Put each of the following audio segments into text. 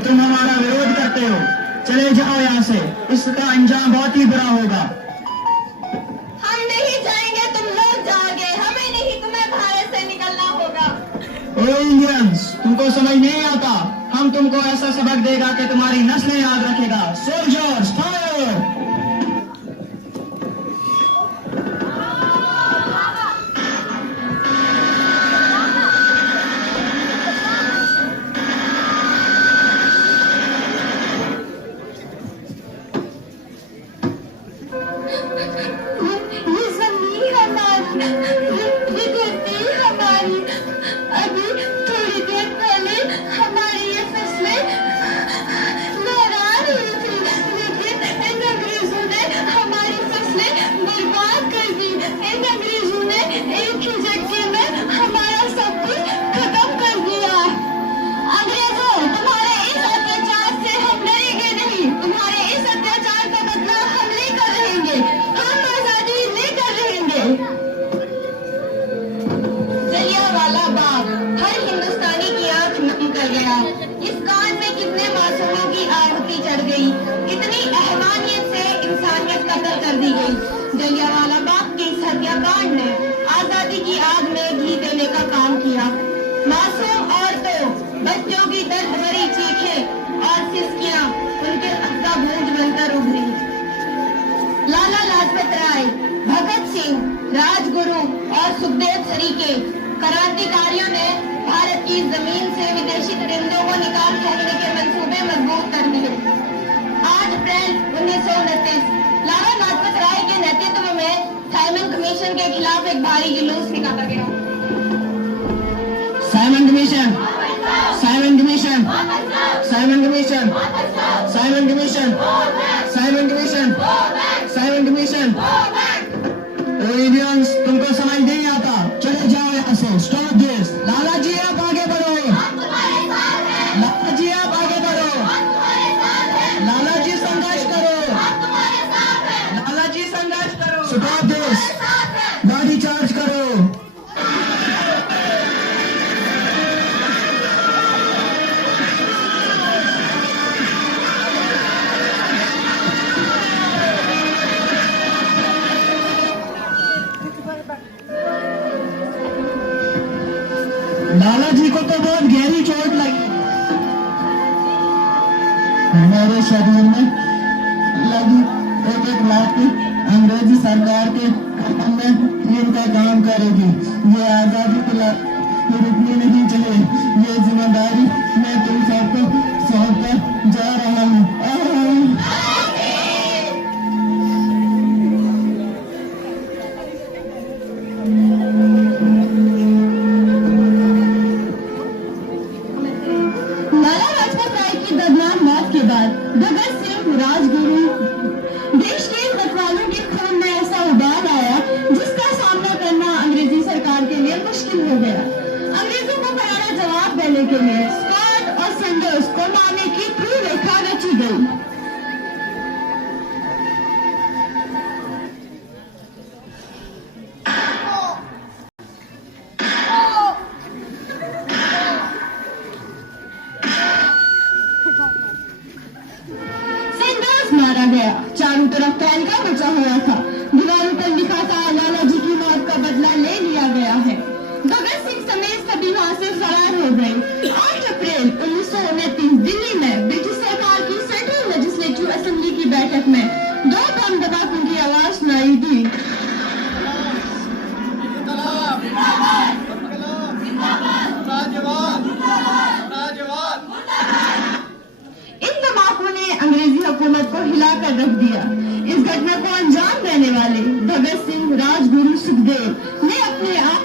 तुम हमारा विरोध करते हो। चले जाओ यहाँ से, इसका अंजाम बहुत ही बुरा होगा। हम नहीं जाएंगे, तुम लोग जाओगे। हमें नहीं, तुम्हें भारत से निकलना होगा। ओ इंडियंस, तुमको समझ नहीं आता। हम तुमको ऐसा सबक देगा कि तुम्हारी नस्लें याद रखेगा। Soldiers fire! जलियांवाला बाग के इस हत्याकांड ने आजादी की आग में घी देने का काम किया। मासूम औरतों, बच्चों की दर्द भरी चीखें और सिसकियां उनके हक का बोझ बनकर उभरी। लाला लाजपत राय, भगत सिंह, राजगुरु और सुखदेव सरीखे क्रांतिकारियों ने भारत की जमीन से विदेशी परिंदों को निकाल फेंकने के मंसूबे मजबूत कर दिए। 8 अप्रैल 1929 लाला लाजपत राय के नेतृत्व में साइमन कमीशन के खिलाफ एक भारी जुलूस निकाला गया। Simon commission, Simon commission, Simon commission, Simon commission, Simon commission, Simon commission. Indians, तुमको समझ नहीं आता। चले जाओ यहाँ से। Stop this. लाला जी, आप आगे बढ़ो। लाला जी, आप आगे बढ़ो। लाला जी, संघर्ष करो। लाला जी, संघर्ष करो। Stop this. लाठी चार्ज करो। लाला जी को तो बहुत गहरी चोट लगी। हमारे शरीर में लगी एक लाठी अंग्रेजी सरकार के में इनका काम करेगी। ये आजादी को रुकनी नहीं चाहिए। ये जिम्मेदारी मैं तुम सबको सौंपकर जा रहा हूँ। भगत सिंह, राजगुरु, देश के मतवालों के खून में ऐसा उबाल आया जिसका सामना करना अंग्रेजी सरकार के लिए मुश्किल हो गया। अंग्रेजों को करारा जवाब देने के लिए स्कॉट और सैंडर्स को मारने की पूरी रेखा रची गई। मारा गया। चारों तरफ तहलका मचा हुआ था। दीवारों पर लिखा था, लाला जी की मौत का बदला ले लिया गया है। भगत सिंह समेत सभी वहां से फरार हो गए। 8 अप्रैल 1929 दिल्ली में ब्रिटिश सरकार की सेंट्रल लेजिस्लेटिव असेंबली की बैठक में 2 बम धमाकों की आवाज सुनाई दी। इन धमाकों ने अंग्रेजी हुकूमत को हिलाकर रख दिया। इस घटना को अंजाम देने वाले भगत सिंह, राजगुरु, सुखदेव ने अपने आप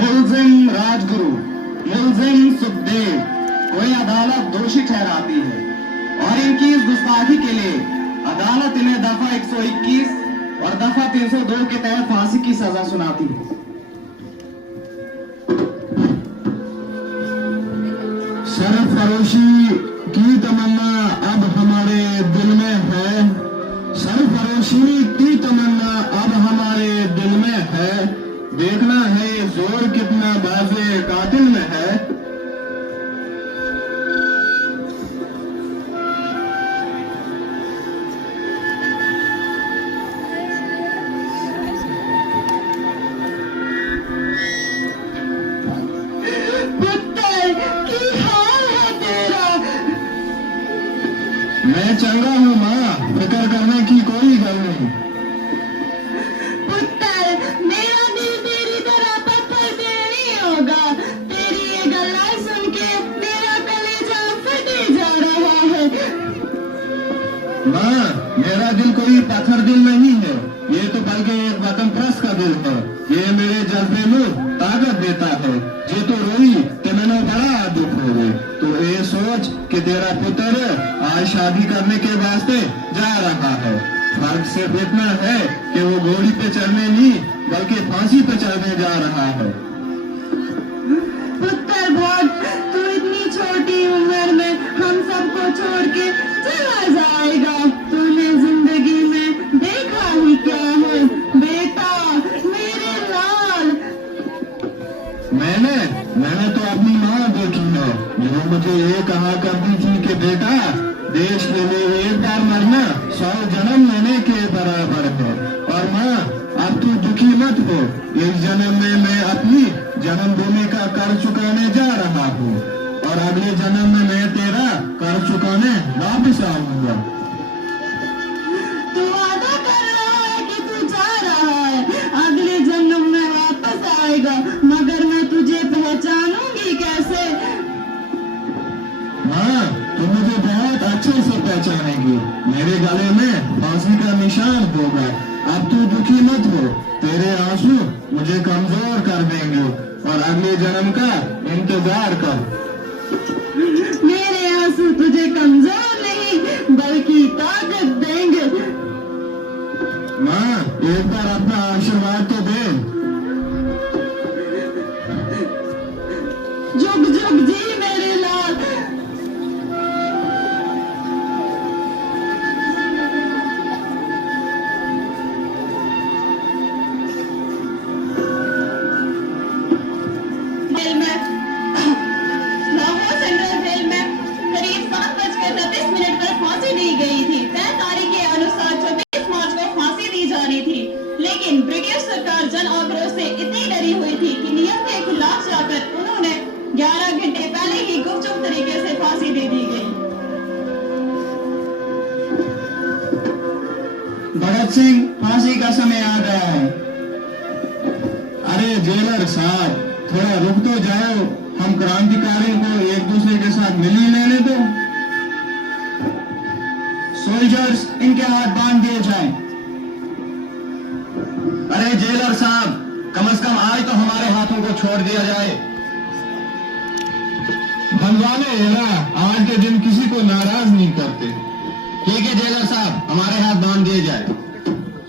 मुल्जिम राजगुरु, मुल्जिम सुखदेव कोई अदालत दोषी ठहराती है और इनकी इस गुस्ताखी के लिए अदालत इन्हें दफा 121 और दफा 302 के तहत फांसी की सजा सुनाती है। सरफरोशी की तमन्ना अब हमारे दिल में है, सरफरोशी की तमन्ना अब हमारे दिल में है, देखना है जोर कितना बाज़े कातिल में है। मैं चंगा हूँ माँ, फिक्र करने की कोई गल नहीं। पुत्र, मेरा दिल तेरी तरह पत्थर से नहीं होगा। तेरी ये गल्ला सुन के मेरा कलेजा फटे जा रहा है। माँ, मेरा दिल कोई पत्थर दिल नहीं है, ये तो बल्कि एक वतन परस्त का दिल है। ये मेरे जज्बे में ताकत देता है। जे तो रोई कि मैंने बड़ा दुख हो गए, तो ये सोच कि तेरा पुत्र आज शादी करने के वास्ते जा रहा है। फर्क सिर्फ इतना है कि वो घोड़ी पे चढ़ने नहीं बल्कि फांसी पे चढ़ने जा रहा है। पुत्र बहुत, तू इतनी छोटी उम्र में हम सबको छोड़ के चला जाएगा। तूने जिंदगी में देखा ही क्या है बेटा, मेरे लाल। मैंने तो अपनी माँ देखी है, जो मुझे ये कहा करती थी कि बेटा, देश के लिए एक बार मरना 100 जन्म लेने के बराबर है। और माँ, अब तू दुखी मत हो, इस जन्म में मैं अपनी जन्मभूमि का कर्ज चुकाने जा रहा हूँ और अगले जन्म में मैं तेरा कर्ज चुकाने वापस आऊंगा। तू वादा कर रहा है कि तू जा रहा है, अगले जन्म में वापस आएगा, मगर मैं तुझे पहचानूंगी कैसे? हाँ, तुम मुझे बहुत अच्छे से पहचानेगी। मेरे गले में फांसी का निशान होगा। अब तू दुखी मत हो, तेरे आंसू मुझे कमजोर कर देंगे और अगले जन्म का इंतजार कर। मेरे आंसू तुझे कमजोर नहीं बल्कि ताकत देंगे। माँ, एक बार अपना आशीर्वाद तो दे। जुग जुग जी मेरे लाल। जेल में लाहौर सेंट्रल जेल में करीब 7:37 पर फांसी दी गई थी। तय तारीख के अनुसार 24 मार्च को फांसी दी जानी थी, लेकिन ब्रिटिश सरकार जन आक्रोश से इतनी डरी हुई थी कि नियम के खिलाफ जाकर उन्होंने 11 घंटे पहले ही गुपचुप तरीके से फांसी दे दी गई। भगत सिंह, फांसी का समय आ गया है। अरे जेलर साहब, थोड़ा रुक तो जाओ, हम क्रांतिकारियों को एक दूसरे के साथ मिल ही लेने दो। सोल्जर्स, इनके हाथ बांध दिए जाएं। अरे जेलर साहब, कम से कम आज तो हमारे हाथों को छोड़ दिया जाए। भगवाने है ना, आज के दिन किसी को नाराज नहीं करते। ठीक है जेलर साहब, हमारे हाथ बांध दिए जाए।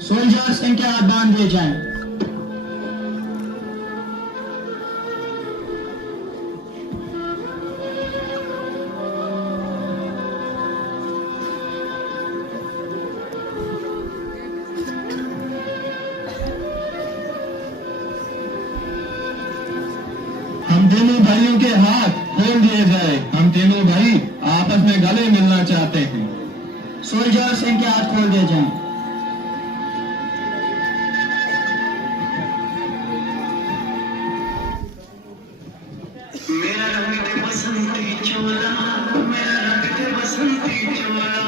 सोल्जर्स, इनके हाथ बांध दिए जाएं। हम तीनों भाइयों के हाथ खोल दिए जाए। हम तीनों भाई आपस में गले मिलना चाहते हैं। सोल्जर्स, इनके हाथ खोल दिए जाएं। मेरा रंग दे बसंती चोला, मेरा रंग दे बसंती चोला,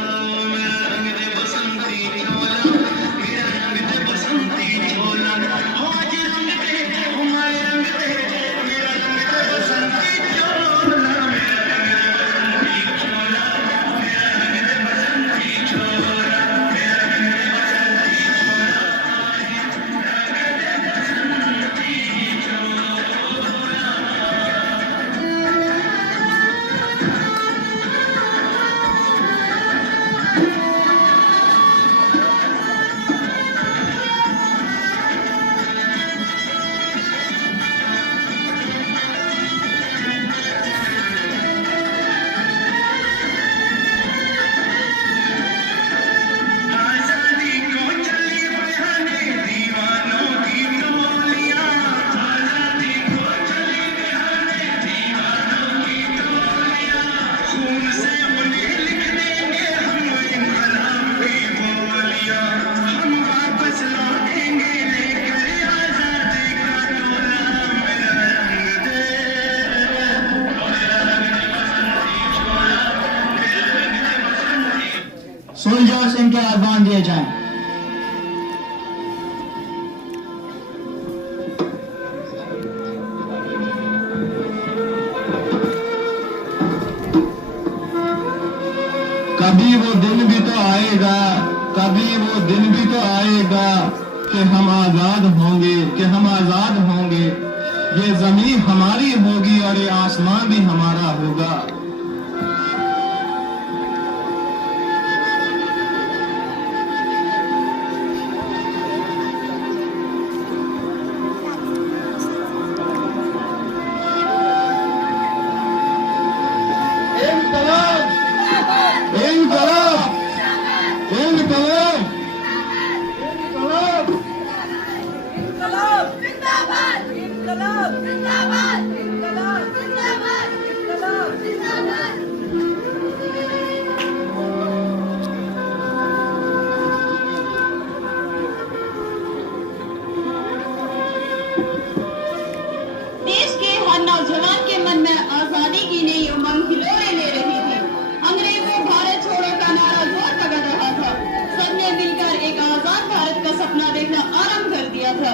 मेरा रंग दे बसंती चोला, मेरा रंग दे बसंती चोला। हो आज रंग दे, हमारे रंग दे, मेरा रंग दे बसंती चोला, मेरा रंग दे बसंती चोला, मेरा रंग दे बसंती चोला, मेरा रंग के आह्वान दिए जाएं। कभी वो दिन भी तो आएगा, कभी वो दिन भी तो आएगा कि हम आजाद होंगे, कि हम आजाद होंगे। ये जमीन हमारी होगी और ये आसमान भी हमारा होगा। देश के हर नौजवान के मन में आजादी की नई उमंग हिलोरे ले रही थी। अंग्रेजों भारत छोड़ो का नारा जोर पकड़ रहा था। सबने मिलकर एक आजाद भारत का सपना देखना आरंभ कर दिया था।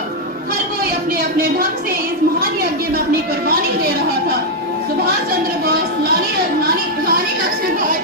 हर कोई अपने अपने ढंग से इस महान यज्ञ में अपनी कुर्बानी दे रहा था। सुभाष चंद्र बोस, रानी लक्ष्मीबाई,